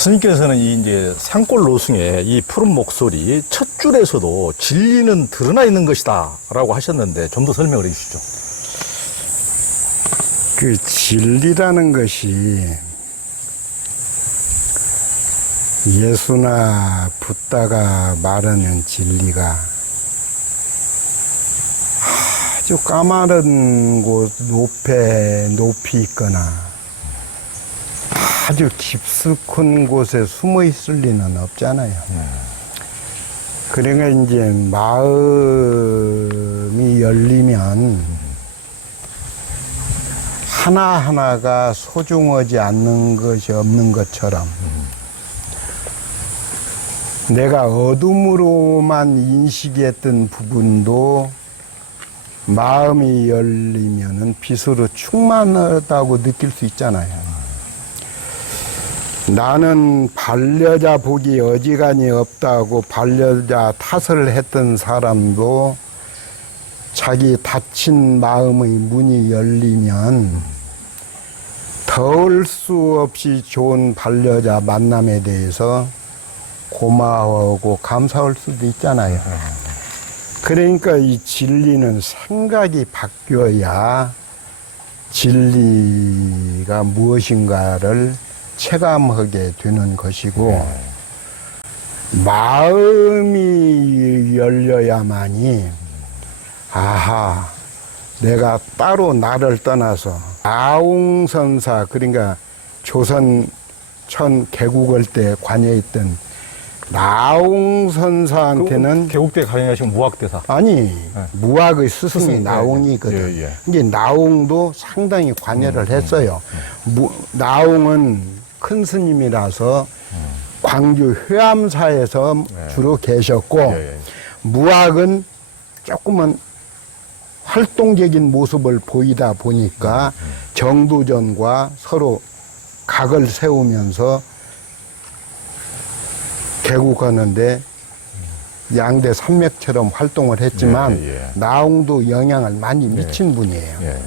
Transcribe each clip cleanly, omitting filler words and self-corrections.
스님께서는 이 이제 산골 노승의 이 푸른 목소리 첫 줄에서도 진리는 드러나 있는 것이다 라고 하셨는데 좀 더 설명을 해 주시죠. 그 진리라는 것이 예수나 붓다가 말하는 진리가 아주 까마른 곳 높이 있거나 아주 깊숙한 곳에 숨어 있을 리는 없잖아요. 그러니까 이제 마음이 열리면 하나하나가 소중하지 않는 것이 없는 것처럼 내가 어둠으로만 인식했던 부분도 마음이 열리면은 빛으로 충만하다고 느낄 수 있잖아요. 나는 반려자 복이 어지간히 없다고 반려자 탓을 했던 사람도 자기 닫힌 마음의 문이 열리면 더울 수 없이 좋은 반려자 만남에 대해서 고마워하고 감사할 수도 있잖아요. 그러니까 이 진리는 생각이 바뀌어야 진리가 무엇인가를 체감하게 되는 것이고 마음이 열려야만이 아하, 내가 따로 나를 떠나서 나홍선사, 그러니까 조선 천 개국할 때 관여했던 나홍선사한테는 개국대 강의하신 무학대사. 아니 무학의 스승이 나홍이거든. 예, 예. 이제 나홍도 상당히 관여를 했어요. 나홍은 큰 스님이라서 광주 회암사에서 주로 계셨고 예, 예. 무학은 조금은 활동적인 모습을 보이다 보니까 정도전과 서로 각을 세우면서 개국하는데 양대 산맥처럼 활동을 했지만 예, 예. 나홍도 영향을 많이 미친 분이에요. 예.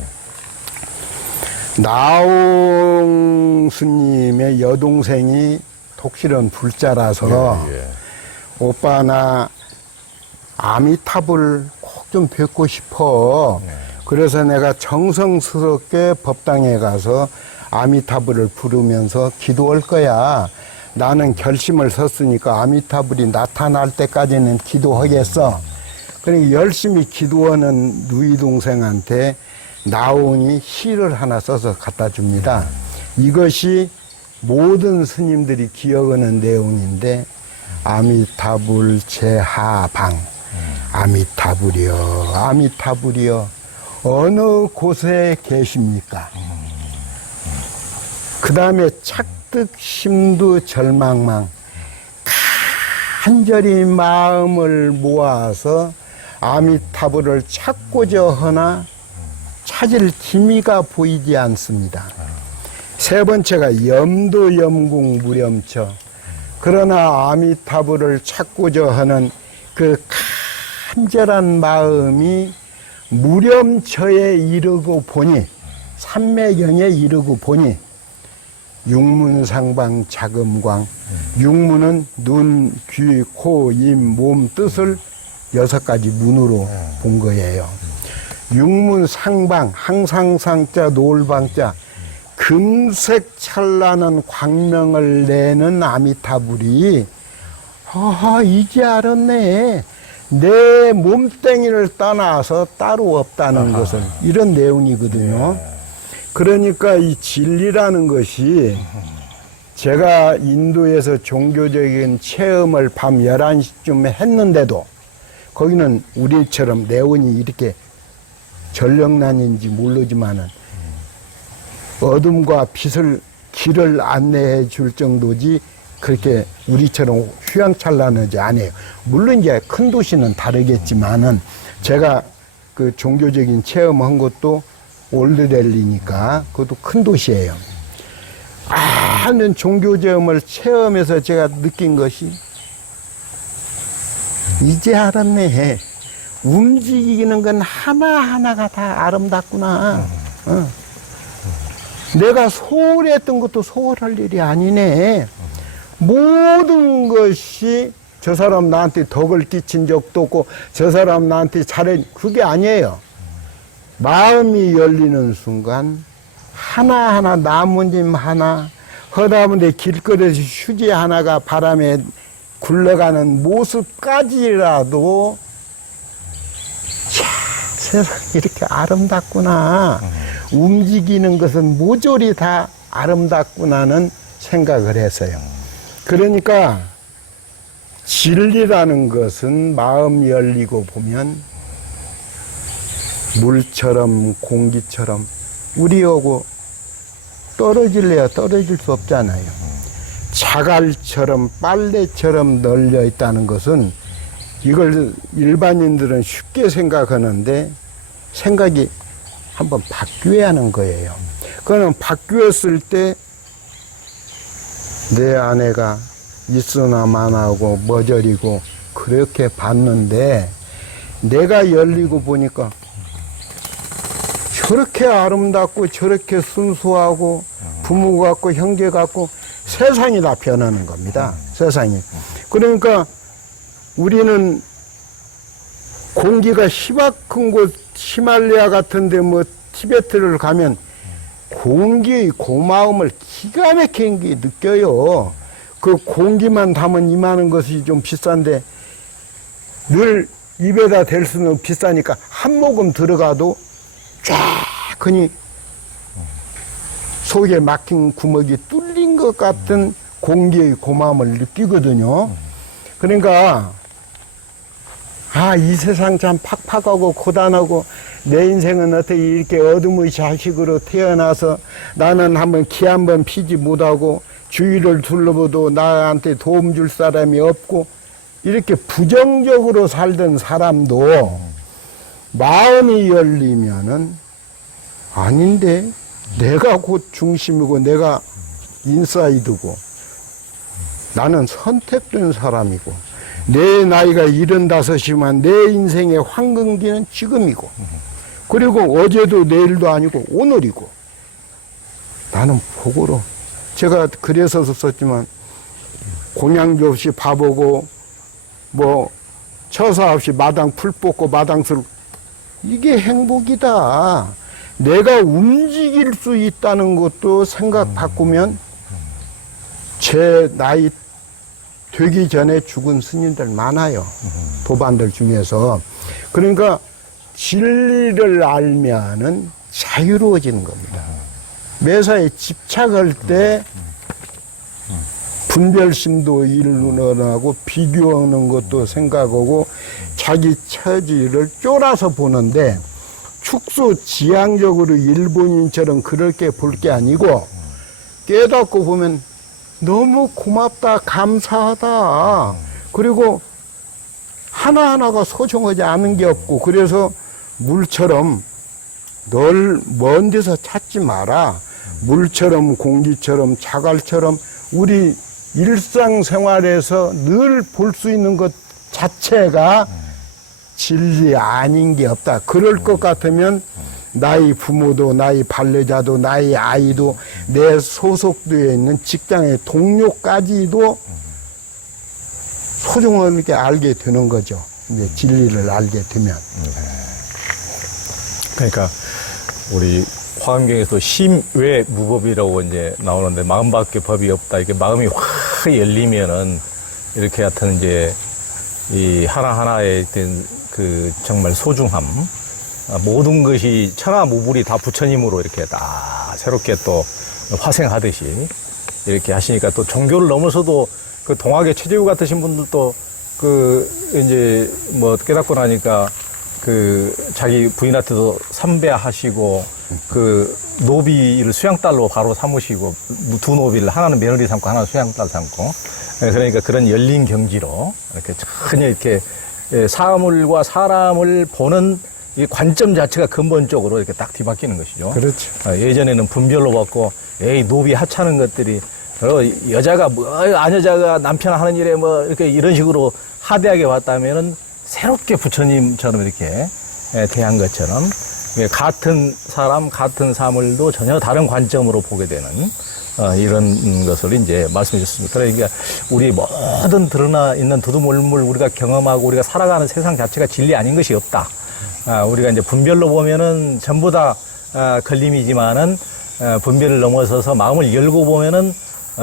나홍 스님의 여동생이 독실한 불자라서 예, 예. 오빠 나 아미타불 꼭 좀 뵙고 싶어. 그래서 내가 정성스럽게 법당에 가서 아미타불을 부르면서 기도할 거야. 나는 결심을 섰으니까 아미타불이 나타날 때까지는 기도하겠어. 그러니까 열심히 기도하는 누이 동생한테 나홍이 시를 하나 써서 갖다 줍니다. 이것이 모든 스님들이 기억하는 내용인데 아미타불 제하방 아미타불이여 아미타불이여 어느 곳에 계십니까? 그 다음에 착득 심두 절망망 간절히 마음을 모아서 아미타불을 찾고자 하나 찾을 기미가 보이지 않습니다. 세 번째가 염도염궁 무렴처. 그러나 아미타불을 찾고자 하는 그 간절한 마음이 무렴처에 이르고 보니 삼매경에 이르고 보니 육문상방 자금광. 육문은 눈, 귀, 코, 입, 몸 뜻을 6가지 문으로 본 거예요. 육문상방, 항상상자, 노을방자, 금색 찬란한 광명을 내는 아미타불이 이제 알았네. 내 몸뚱이를 떠나서 따로 없다는 것을, 이런 내용이거든요. 그러니까 이 진리라는 것이 제가 인도에서 종교적인 체험을 밤 11시쯤에 했는데도 거기는 우리처럼 내원이 이렇게 전력난인지 모르지만은 어둠과 빛을 길을 안내해 줄 정도지 그렇게 우리처럼 휘황찬란하지 않아요. 물론 이제 큰 도시는 다르겠지만은 제가 그 종교적인 체험한 것도 올드델리니까 그것도 큰 도시예요. 많은 종교 체험을 체험해서 제가 느낀 것이 이제 알았네. 움직이는 건 하나하나가 다 아름답구나. 내가 소홀했던 것도 소홀할 일이 아니네. 모든 것이 저 사람 나한테 덕을 끼친 적도 없고 저 사람 나한테 잘해, 그게 아니에요. 마음이 열리는 순간 하나하나 나뭇잎 하나, 허다문에 길거리에서 휴지 하나가 바람에 굴러가는 모습까지라도 참 세상이 이렇게 아름답구나, 움직이는 것은 모조리 다 아름답구나는 생각을 했어요. 그러니까 진리라는 것은 마음 열리고 보면 물처럼 공기처럼 우리하고 떨어질래야 떨어질 수 없잖아요. 자갈처럼 빨래처럼 널려 있다는 것은 이걸 일반인들은 쉽게 생각하는데 생각이 한번 바뀌어야 하는 거예요. 그거는 바뀌었을 때 내 아내가 있으나 마나하고 머저리고 그렇게 봤는데 내가 열리고 보니까 저렇게 아름답고 저렇게 순수하고 부모 같고 형제 같고 세상이 다 변하는 겁니다. 세상이. 그러니까 우리는 공기가 희박한 곳 히말라야 같은데 뭐 티베트를 가면 공기의 고마움을 기가 막히게 느껴요. 그 공기만 담은 이만한 것이 좀 비싼데 늘 입에다 댈 수는 비싸니까 한 모금 들어가도 쫙하니 속에 막힌 구멍이 뚫린 것 같은 공기의 고마움을 느끼거든요. 그러니까 이 세상 참 팍팍하고 고단하고 내 인생은 어떻게 이렇게 어둠의 자식으로 태어나서 나는 한번 기 한번 피지 못하고 주위를 둘러봐도 나한테 도움 줄 사람이 없고 이렇게 부정적으로 살던 사람도 마음이 열리면은 아닌데 내가 곧 중심이고 내가 인사이드고 나는 선택된 사람이고 내 나이가 75이면 내 인생의 황금기는 지금이고 그리고 어제도 내일도 아니고 오늘이고 나는 복으로 제가 그래서 썼지만 공양주 없이 밥 오고 뭐 처사 없이 마당 풀 뽑고 마당술 이게 행복이다. 내가 움직일 수 있다는 것도 생각 바꾸면 제 나이 되기 전에 죽은 스님들 많아요. 도반들 중에서. 그러니까 진리를 알면은 자유로워지는 겁니다. 매사에 집착할 때 분별심도 일어나고 비교하는 것도 생각하고 자기 처지를 쫄아서 보는데 축소지향적으로 일본인처럼 그렇게 볼 게 아니고 깨닫고 보면 너무 고맙다, 감사하다. 그리고 하나하나가 소중하지 않은 게 없고 그래서 물처럼 널 먼 데서 찾지 마라. 물처럼 공기처럼 자갈처럼 우리 일상생활에서 늘 볼 수 있는 것 자체가 진리 아닌 게 없다. 그럴 것 같으면 나의 부모도 나의 반려자도 나의 아이도 내 소속되어 있는 직장의 동료까지도 소중하게 알게 되는 거죠. 이제 진리를 알게 되면. 그러니까 우리 화엄경에서 심외 무법이라고 이제 나오는데 마음밖에 법이 없다. 이렇게 마음이 확 열리면은 이렇게 하여튼 이제 이 하나하나에 된 그 정말 소중함, 모든 것이 천하무불이 다 부처님으로 이렇게 다 새롭게 또 화생하듯이 이렇게 하시니까 또 종교를 넘어서도 그 동학의 최재우 같으신 분들도 그 이제 뭐 깨닫고 나니까 그 자기 부인한테도 삼배하시고 그 노비를 수양딸로 바로 삼으시고 두 노비를 하나는 며느리 삼고 하나는 수양딸 삼고 그러니까 그런 열린 경지로 이렇게 전혀 이렇게 사물과 사람을 보는 이 관점 자체가 근본적으로 이렇게 딱 뒤바뀌는 것이죠. 그렇죠. 예전에는 분별로 봤고 에이 노비 하찮은 것들이 여자가 뭐 아녀자가 남편 하는 일에 뭐 이렇게 이런 식으로 하대하게 봤다면은 새롭게 부처님처럼 이렇게 대한 것처럼 같은 사람 같은 사물도 전혀 다른 관점으로 보게 되는 이런 것을 이제 말씀해 주셨습니다. 그러니까 우리 모든 드러나 있는 두두물물 우리가 경험하고 우리가 살아가는 세상 자체가 진리 아닌 것이 없다. 우리가 이제 분별로 보면은 전부 다 걸림이지만은 분별을 넘어서서 마음을 열고 보면은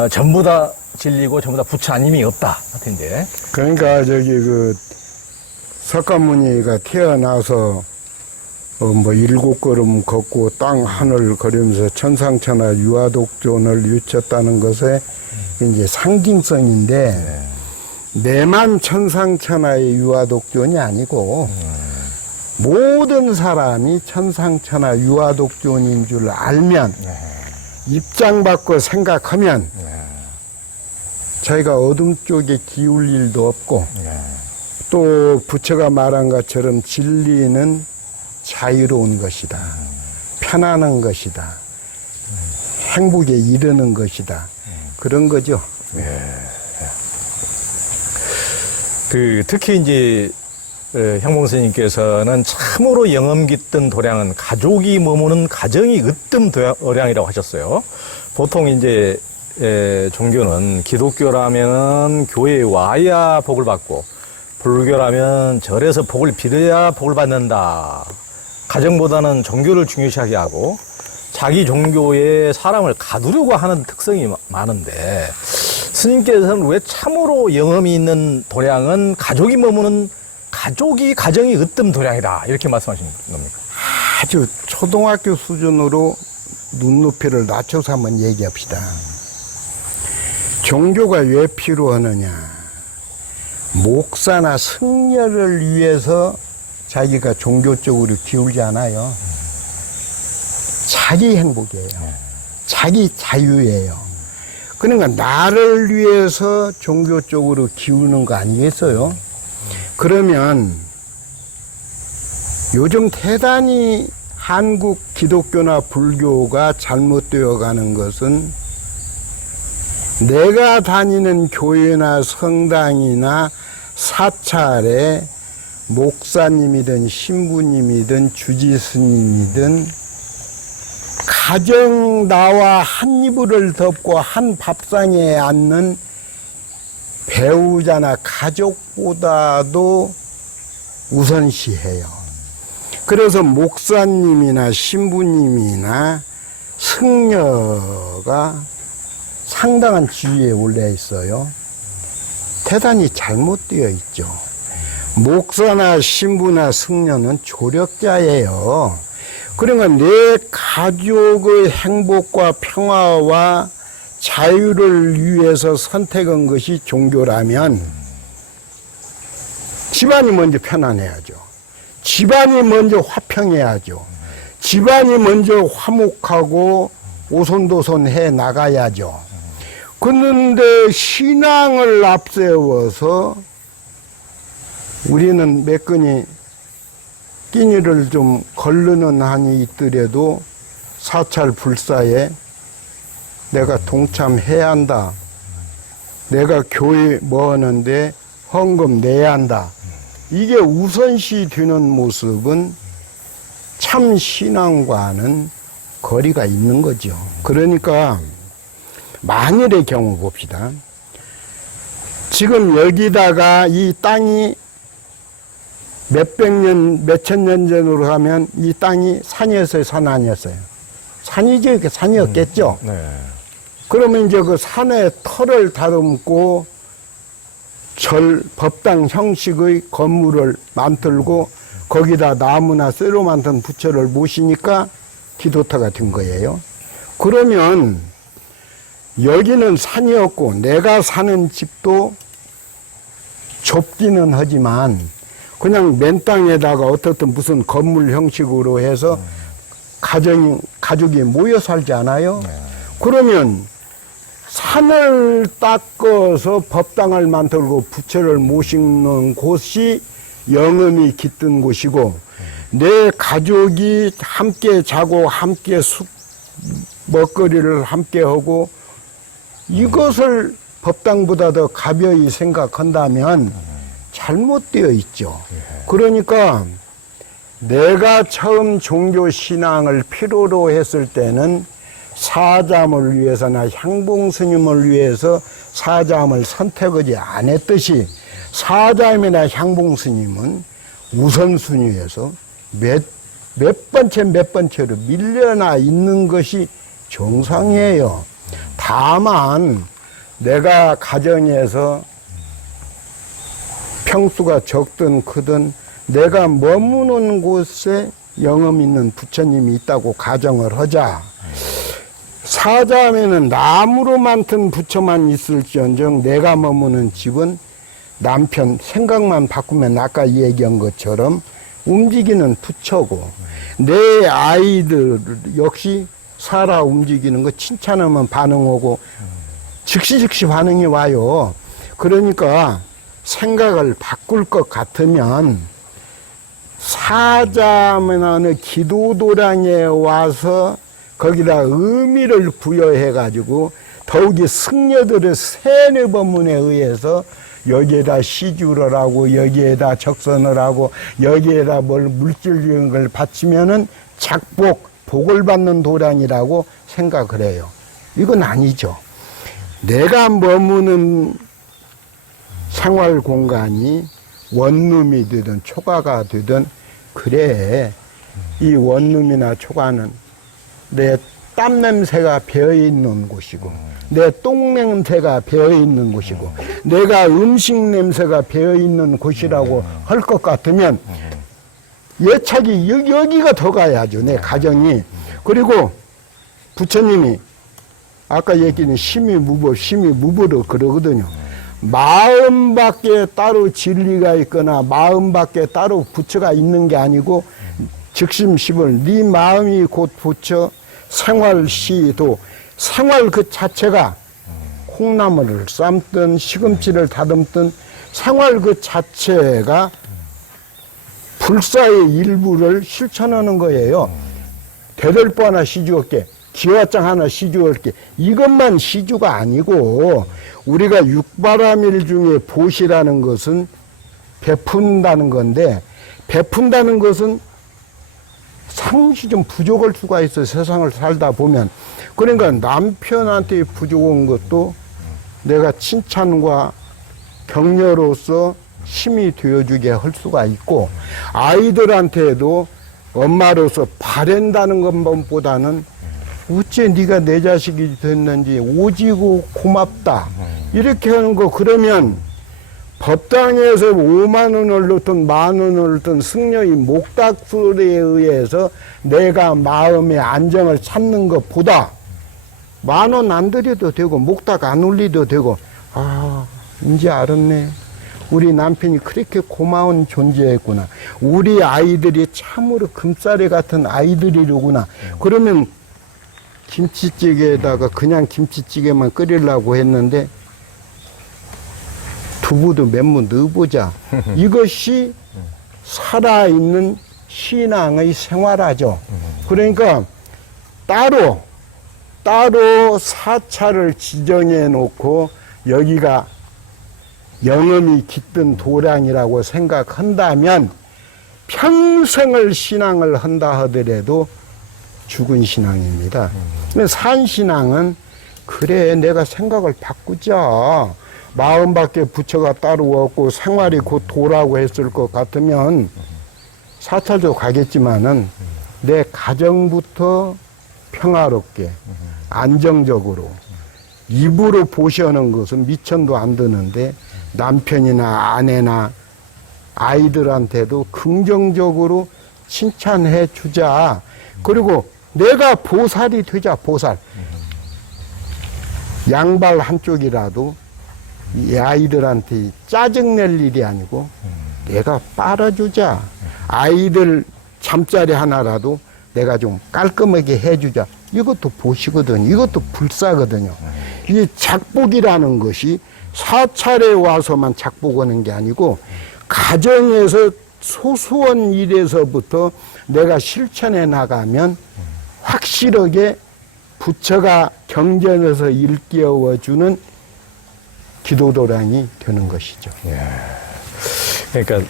전부 다 진리고 전부 다 부처 아님이 없다. 하여튼 이제 그러니까 석가모니가 태어나서 뭐 7걸음 걷고 땅 하늘 걸으면서 천상천하 유아독존을 유쳤다는 것에 이제 상징성인데 내만 천상천하의 유아독존이 아니고 모든 사람이 천상천하 유아독존인 줄 알면 입장 바꿔 생각하면 저희가 어둠 쪽에 기울 일도 없고 또 부처가 말한 것처럼 진리는 자유로운 것이다. 편안한 것이다. 행복에 이르는 것이다. 그런 거죠. 특히 이제 향봉 스님께서는 참으로 영험 깃든 도량은 가족이 머무는 가정이 으뜸 도량이라고 하셨어요. 보통 이제 종교는 기독교라면 교회에 와야 복을 받고 불교라면 절에서 복을 빌어야 복을 받는다. 가정보다는 종교를 중요시하게 하고 자기 종교에 사람을 가두려고 하는 특성이 많은데 스님께서는 왜 참으로 영험이 있는 도량은 가족이 머무는 가정이 으뜸 도량이다 이렇게 말씀하시는 겁니까? 아주 초등학교 수준으로 눈높이를 낮춰서 한번 얘기합시다. 종교가 왜 필요하느냐? 목사나 승려를 위해서 자기가 종교적으로 기울지 않아요. 자기 행복이에요. 자기 자유예요. 그러니까 나를 위해서 종교 쪽으로 기우는 거 아니겠어요? 그러면 요즘 대단히 한국 기독교나 불교가 잘못되어 가는 것은 내가 다니는 교회나 성당이나 사찰에 목사님이든 신부님이든 주지스님이든 가정 나와 한 이불을 덮고 한 밥상에 앉는 배우자나 가족보다도 우선시해요. 그래서 목사님이나 신부님이나 승려가 상당한 지위에 올라 있어요. 대단히 잘못되어 있죠. 목사나 신부나 승려는 조력자예요. 그러니까 내 가족의 행복과 평화와 자유를 위해서 선택한 것이 종교라면 집안이 먼저 편안해야죠. 집안이 먼저 화평해야죠. 집안이 먼저 화목하고 오손도손 해 나가야죠. 그런데 신앙을 앞세워서 우리는 매끈이 끼니를 좀 걸르는 한이 있더라도 사찰 불사에 내가 동참해야 한다. 내가 교회 뭐 하는데 헌금 내야 한다. 이게 우선시 되는 모습은 참 신앙과는 거리가 있는 거죠. 그러니까 만일의 경우 봅시다. 지금 여기다가 이 땅이 몇백 년, 몇천 년 전으로 하면 이 땅이 산이었어요, 산 아니었어요? 산이죠, 이렇게 산이었겠죠? 네. 그러면 이제 그 산에 털을 다듬고 법당 형식의 건물을 만들고 거기다 나무나 쇠로 만든 부처를 모시니까 기도타가 된 거예요. 그러면 여기는 산이었고 내가 사는 집도 좁기는 하지만 그냥 맨 땅에다가 어떻든 무슨 건물 형식으로 해서 가족이 모여 살지 않아요? 그러면 산을 닦아서 법당을 만들고 부처를 모시는 곳이 영음이 깃든 곳이고 내 가족이 함께 자고 함께 먹거리를 함께 하고 이것을 법당보다 더 가벼이 생각한다면 잘못되어 있죠. 그러니까 내가 처음 종교 신앙을 필요로 했을 때는 사자함을 위해서나 향봉 스님을 위해서 사자함을 선택하지 않았듯이 사자함이나 향봉 스님은 우선순위에서 몇 번째로 밀려나 있는 것이 정상이에요. 다만 내가 가정에서 평수가 적든 크든 내가 머무는 곳에 영험 있는 부처님이 있다고 가정을 하자. 사자함에는 나무로 만든 부처만 있을지언정 내가 머무는 집은 남편 생각만 바꾸면 아까 얘기한 것처럼 움직이는 부처고, 내 아이들 역시 살아 움직이는 거 칭찬하면 반응 오고 즉시 반응이 와요. 그러니까 생각을 바꿀 것 같으면 사자문화의 기도도량에 와서 거기다 의미를 부여해 가지고 더욱이 승려들의 세뇌 법문에 의해서 여기에다 시주를 하고 여기에다 적선을 하고 여기에다 뭘 물질적인 걸 바치면은 복을 받는 도량이라고 생각을 해요. 이건 아니죠. 내가 머무는 생활 공간이 원룸이 되든 초가가 되든 그래, 이 원룸이나 초가는 내 땀 냄새가 배어 있는 곳이고 내 똥 냄새가 배어 있는 곳이고 내가 음식 냄새가 배어 있는 곳이라고 할 것 같으면 예착이 여기가 더 가야죠. 내 가정이. 그리고 부처님이 아까 얘기는 심의무보로 그러거든요. 마음 밖에 따로 진리가 있거나 마음 밖에 따로 부처가 있는 게 아니고 즉심십을 네 마음이 곧 부처 생활시도 생활 그 자체가 콩나물을 삶든 시금치를 다듬든 생활 그 자체가 불사의 일부를 실천하는 거예요. 대들보 하나 시주할게, 기와장 하나 시주할게, 이것만 시주가 아니고 우리가 육바라밀 중에 보시라는 것은 베푼다는 건데, 베푼다는 것은 상시 좀 부족할 수가 있어. 세상을 살다 보면. 그러니까 남편한테 부족한 것도 내가 칭찬과 격려로서 힘이 되어주게 할 수가 있고, 아이들한테도 엄마로서 바란다는 것보다는 어째 네가 내 자식이 됐는지 오지고 고맙다 이렇게 하는 거. 그러면 법당에서 5만 원을 넣든 10,000원을 넣든 승려의 목닥소리에 의해서 내가 마음의 안정을 찾는 것보다 10,000원 안 드려도 되고 목닥 안 올리도 되고, 아 이제 알았네, 우리 남편이 그렇게 고마운 존재였구나, 우리 아이들이 참으로 금싸리 같은 아이들이로구나. 그러면 김치찌개에다가 그냥 김치찌개만 끓이려고 했는데 두부도 몇무 넣어보자. 이것이 살아있는 신앙의 생활하죠. 그러니까 따로 사찰을 지정해 놓고 여기가 영험이 깃든 도량이라고 생각한다면 평생을 신앙을 한다 하더라도 죽은 신앙입니다. 근데 산 신앙은 그래, 내가 생각을 바꾸자, 마음밖에 부처가 따로 없고 생활이 곧 도라고 했을 것 같으면 사찰도 가겠지만은 내 가정부터 평화롭게 안정적으로 입으로 보시하는 것은 미천도 안 드는데 남편이나 아내나 아이들한테도 긍정적으로 칭찬해 주자. 그리고 내가 보살이 되자. 보살. 양발 한쪽이라도 이 아이들한테 짜증낼 일이 아니고 내가 빨아주자. 아이들 잠자리 하나라도 내가 좀 깔끔하게 해주자. 이것도 보시거든요. 이것도 불사거든요. 이 작복이라는 것이 사찰에 와서만 작복하는 게 아니고 가정에서 소소한 일에서부터 내가 실천해 나가면 확실하게 부처가 경전에서 일깨워주는 기도도량이 되는 것이죠. 예. 그러니까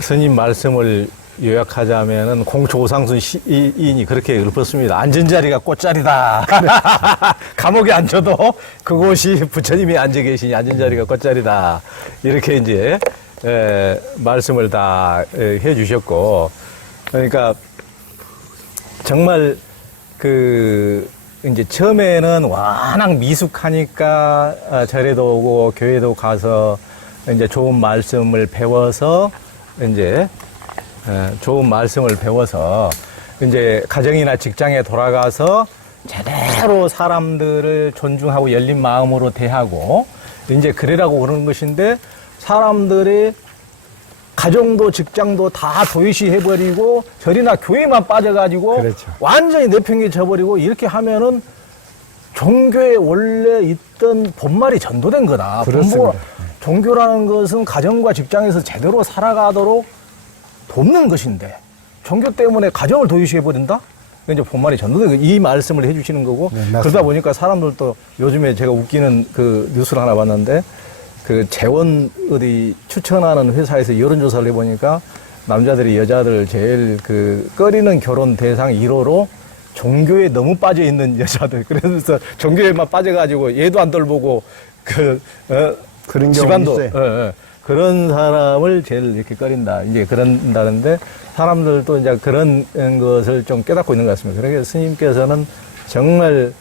스님 말씀을 요약하자면은 공초 오상순 시인이 그렇게 읊었습니다. 앉은 자리가 꽃자리다. 감옥에 앉아도 그곳이 부처님이 앉아 계시니 앉은 자리가 꽃자리다. 이렇게 이제 말씀을 다 해주셨고, 그러니까 정말 이제 처음에는 워낙 미숙하니까 절에도 오고 교회도 가서 이제 좋은 말씀을 배워서 이제 이제 가정이나 직장에 돌아가서 제대로 사람들을 존중하고 열린 마음으로 대하고 이제 그러라고 그러는 것인데, 사람들이 가정도 직장도 다 도외시해버리고 절이나 교회만 빠져가지고 그렇죠. 완전히 내팽개쳐버리고 이렇게 하면은 종교에 원래 있던 본말이 전도된 거다. 그렇습니다. 종교라는 것은 가정과 직장에서 제대로 살아가도록 돕는 것인데 종교 때문에 가정을 도외시해버린다? 이제 본말이 전도된 거. 이 말씀을 해주시는 거고, 네, 맞습니다. 그러다 보니까 사람들도 요즘에 제가 웃기는 그 뉴스를 하나 봤는데, 그 재원 어디 추천하는 회사에서 여론조사를 해보니까 남자들이 여자들을 제일 꺼리는 결혼 대상 1호로 종교에 너무 빠져 있는 여자들. 그래서 종교에만 빠져가지고 얘도 안 돌보고 그런 집안도 경우 있어요. 그런 사람을 제일 이렇게 꺼린다. 이제 그런다는데, 사람들도 이제 그런 것을 좀 깨닫고 있는 것 같습니다. 그러니까 스님께서는 정말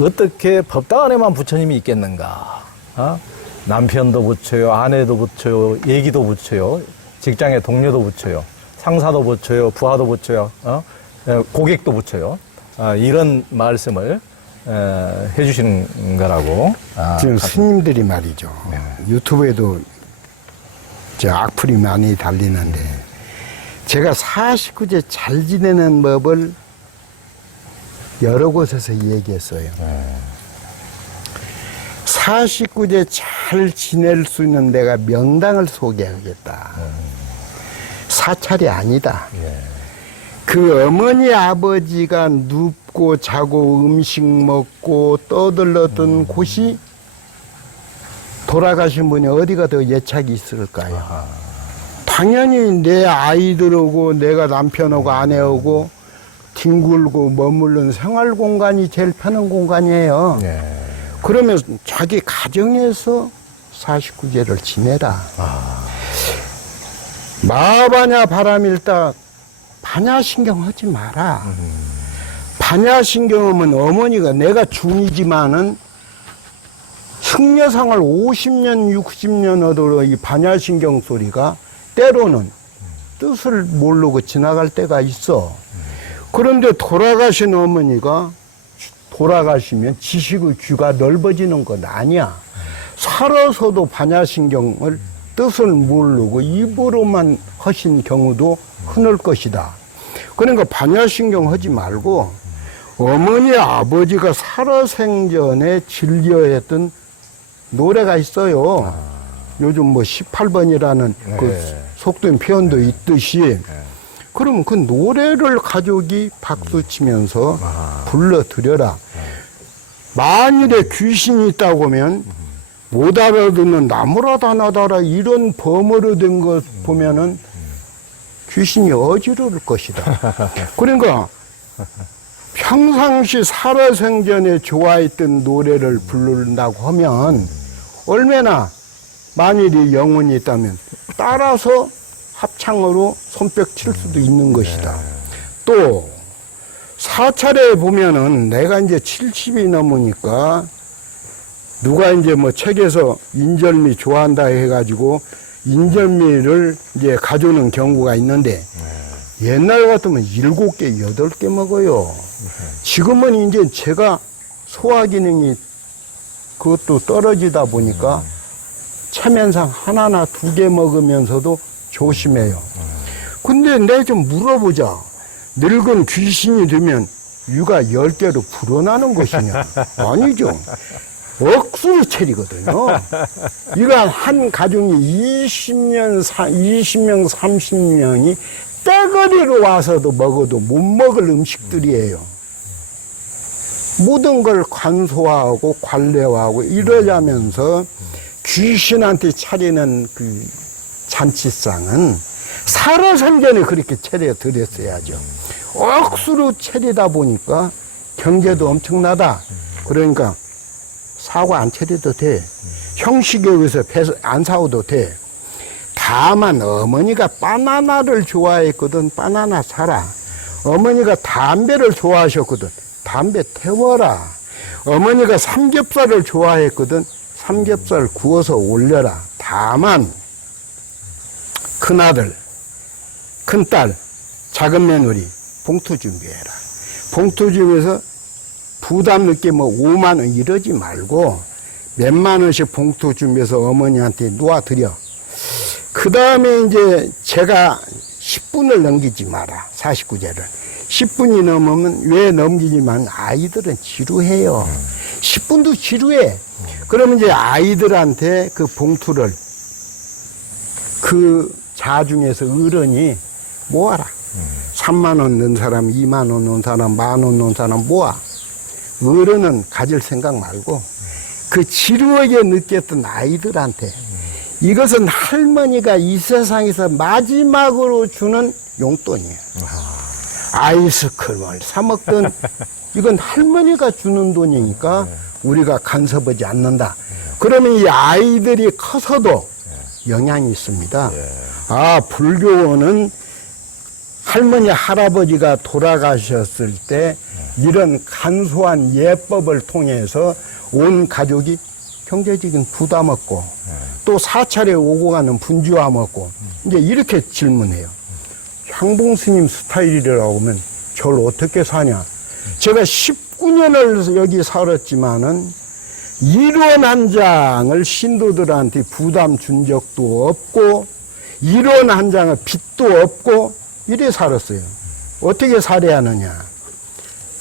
어떻게 법당 안에만 부처님이 있겠는가? 남편도 부처요, 아내도 부처요, 얘기도 부처요, 직장의 동료도 부처요, 상사도 부처요, 부하도 부처요, 고객도 부처요. 이런 말씀을 해주시는 거라고. 지금 스님들이 말이죠. 유튜브에도 악플이 많이 달리는데, 제가 49제 잘 지내는 법을 여러 곳에서 얘기했어요. 49제 잘 지낼 수 있는 데가 명당을 소개하겠다. 사찰이 아니다. 그 어머니 아버지가 눕고 자고 음식 먹고 떠들렀던 곳이 돌아가신 분이 어디가 더 예착이 있을까요? 당연히 내 아이들하고 내가 남편하고 아내하고 뒹굴고 머무르는 생활 공간이 제일 편한 공간이에요. 그러면 자기 가정에서 49제를 지내라. 마바냐 바람일다. 반야신경 하지 마라. 반야신경하면 어머니가 내가 중이지만은 승려상을 50년, 60년 하도록 이 반야신경 소리가 때로는 뜻을 모르고 지나갈 때가 있어. 그런데 돌아가신 어머니가 돌아가시면 지식의 귀가 넓어지는 건 아니야. 살아서도 반야신경을 뜻을 모르고 입으로만 하신 경우도 흔할 것이다. 그러니까 반야신경 하지 말고 어머니 아버지가 살아생전에 즐겨했던 노래가 있어요. 요즘 뭐 18번이라는 그 속된 표현도 있듯이, 그러면 그 노래를 가족이 박수 치면서 불러드려라. 만일에 귀신이 있다고 하면 못 알아듣는 나무라다 나다라 이런 버머러된 것 보면은 귀신이 어지러울 것이다. 그러니까 평상시 살아생전에 좋아했던 노래를 부른다고 하면 얼마나 만일이 영혼이 있다면 따라서 합창으로 손뼉 칠 수도 있는 것이다. 또 사찰에 보면은 내가 이제 70이 넘으니까 누가 이제 뭐 책에서 인절미 좋아한다 해가지고 인절미를 이제 가져오는 경우가 있는데, 옛날 같으면 7개, 8개 먹어요. 지금은 이제 제가 소화 기능이 그것도 떨어지다 보니까 체면상 하나나 2개 먹으면서도 조심해요. 근데 내가 좀 물어보자. 늙은 귀신이 되면 유가 10개로 불어나는 것이냐? 아니죠. 억수로 체리거든요. 이거 한 가정이 20명, 30명이 떼거리로 와서도 먹어도 못 먹을 음식들이에요. 모든 걸 간소화하고 관례화하고 이러자면서 귀신한테 차리는 그 잔치상은 살아선 전에 그렇게 차려 드렸어야죠. 억수로 차리다 보니까 경제도 엄청나다. 그러니까 사고 안 차려도 돼. 형식에 의해서 안 사오도 돼. 다만 어머니가 바나나를 좋아했거든. 바나나 사라. 어머니가 담배를 좋아하셨거든. 담배 태워라. 어머니가 삼겹살을 좋아했거든. 삼겹살 구워서 올려라. 다만 큰아들, 큰딸, 작은 며느리 봉투 준비해라. 봉투 준비해서 부담 느끼 뭐 5만 원 이러지 말고 몇만 원씩 봉투 준비해서 어머니한테 놓아드려. 그 다음에 이제 제가 10분을 넘기지 마라. 49제를. 10분이 넘으면 왜 넘기지만 아이들은 지루해요. 10분도 지루해. 그러면 이제 아이들한테 그 봉투를 그 자중에서 어른이 모아라. 3만 원 넣은 사람, 2만 원 넣은 사람, 1만 원 넣은 사람 모아. 어른은 가질 생각 말고 그 지루하게 느꼈던 아이들한테 이것은 할머니가 이 세상에서 마지막으로 주는 용돈이에요. 아이스크림을 사 먹던 이건 할머니가 주는 돈이니까 우리가 간섭하지 않는다. 그러면 이 아이들이 커서도 영향이 있습니다. 아, 불교는 할머니, 할아버지가 돌아가셨을 때 이런 간소한 예법을 통해서 온 가족이 경제적인 부담 없고 또 사찰에 오고 가는 분주함 없고 이제 이렇게 질문해요. 향봉 스님 스타일이라고 하면 저를 어떻게 사냐? 제가 19년을 여기 살았지만은 일원 한 장을 신도들한테 부담 준 적도 없고 일원 한 장을 빚도 없고 이래 살았어요. 어떻게 살아야 하느냐?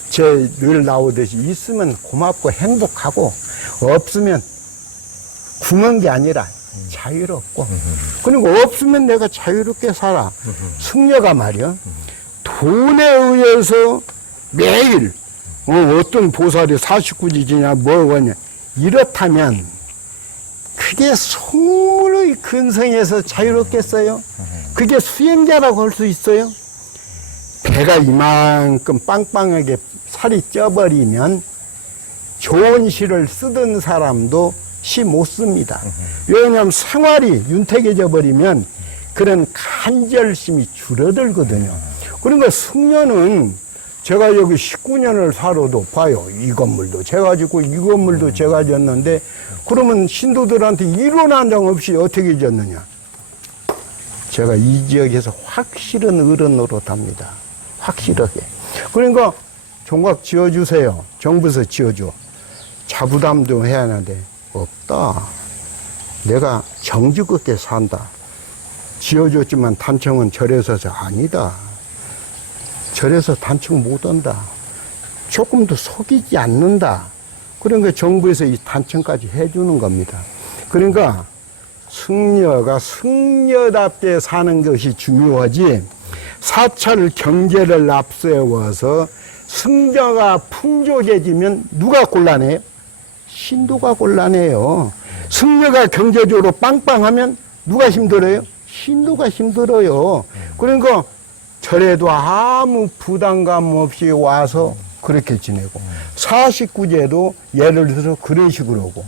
제 늘 나오듯이 있으면 고맙고 행복하고 없으면 궁한 게 아니라 자유롭고 그리고 없으면 내가 자유롭게 살아. 승려가 말이야 돈에 의해서 매일 어떤 보살이 49지지냐 뭐냐 이렇다면 그게 속물의 근성에서 자유롭겠어요? 그게 수행자라고 할 수 있어요? 배가 이만큼 빵빵하게 살이 쪄버리면 좋은 시를 쓰던 사람도 시 못 씁니다. 왜냐하면 생활이 윤택해져 버리면 그런 간절심이 줄어들거든요. 그러니까 승려는 제가 여기 19년을 살아도 봐요. 이 건물도 제가 짓고 이 건물도 제가 졌는데 그러면 신도들한테 일원 한 장 없이 어떻게 졌느냐. 제가 이 지역에서 확실한 어른으로 답니다. 확실하게. 그러니까 종각 지어주세요. 정부에서 지어줘. 자부담도 해야 하는데 없다. 내가 정직하게 산다. 지어줬지만 단청은 절에서 아니다. 절에서 단청 못 온다. 조금도 속이지 않는다. 그러니까 정부에서 이 단청까지 해주는 겁니다. 그러니까 승려가 승려답게 사는 것이 중요하지 사찰 경제를 앞세워서 승려가 풍족해지면 누가 곤란해요? 신도가 곤란해요. 승려가 경제적으로 빵빵하면 누가 힘들어요? 신도가 힘들어요. 그러니까 절에도 아무 부담감 없이 와서 그렇게 지내고 49제도 예를 들어서 그런 식으로 오고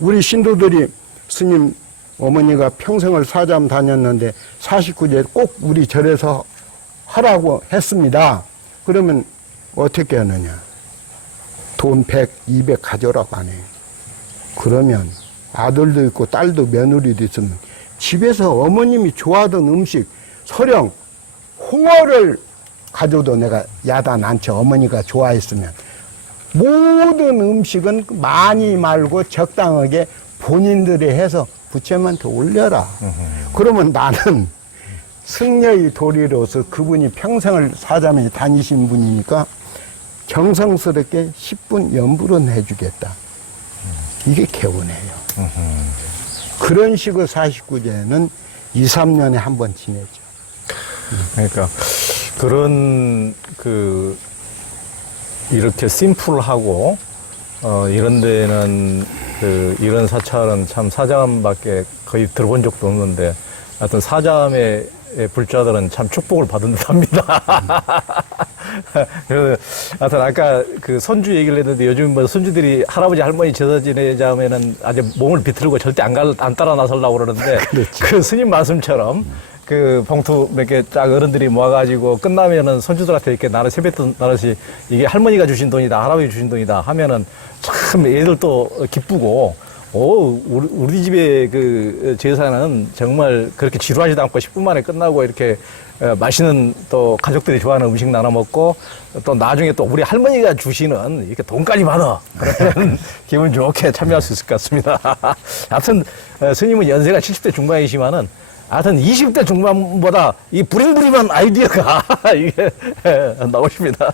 우리 신도들이 스님 어머니가 평생을 사잠 다녔는데 49제 꼭 우리 절에서 하라고 했습니다. 그러면 어떻게 하느냐? 돈 100, 200 가져라고 안 해요. 그러면 아들도 있고 딸도 며느리도 있으면 집에서 어머님이 좋아하던 음식 서령 홍어를 가져도 내가 야단 안 쳐. 어머니가 좋아했으면 모든 음식은 많이 말고 적당하게 본인들이 해서 부처님한테 올려라. 그러면 나는 승려의 도리로서 그분이 평생을 사잠에 다니신 분이니까 정성스럽게 10분 염불은 해주겠다. 이게 개운해요. 그런 식으로 49제는 2, 3년에 한 번 지내죠. 그러니까 그런 이렇게 심플하고 이런 데는 이런 사찰은 참 사잠밖에 거의 들어본 적도 없는데 하여튼 사잠에 불자들은 참 축복을 받은 듯합니다. 그래서 하여튼 아까 그 손주 얘기를 했는데 요즘 뭐 손주들이 할아버지 할머니 제사 지내자면은 아주 몸을 비틀고 절대 안 따라 나서려고 그러는데 그 스님 말씀처럼 그 봉투 몇 개 딱 어른들이 모아가지고 끝나면은 손주들한테 이렇게 나를 세뱃돈 나르시 이게 할머니가 주신 돈이다 할아버지 주신 돈이다 하면은 참 애들도 기쁘고 우리 집의 그 제사는 정말 그렇게 지루하지도 않고 10분 만에 끝나고 이렇게 맛있는 또 가족들이 좋아하는 음식 나눠 먹고 또 나중에 또 우리 할머니가 주시는 이렇게 돈까지 받아. 그러면 기분 좋게 참여할 수 있을 것 같습니다. 하여튼 스님은 연세가 70대 중반이시면은 하여튼 20대 중반보다 이 부림부림한 아이디어가 이게 나오십니다.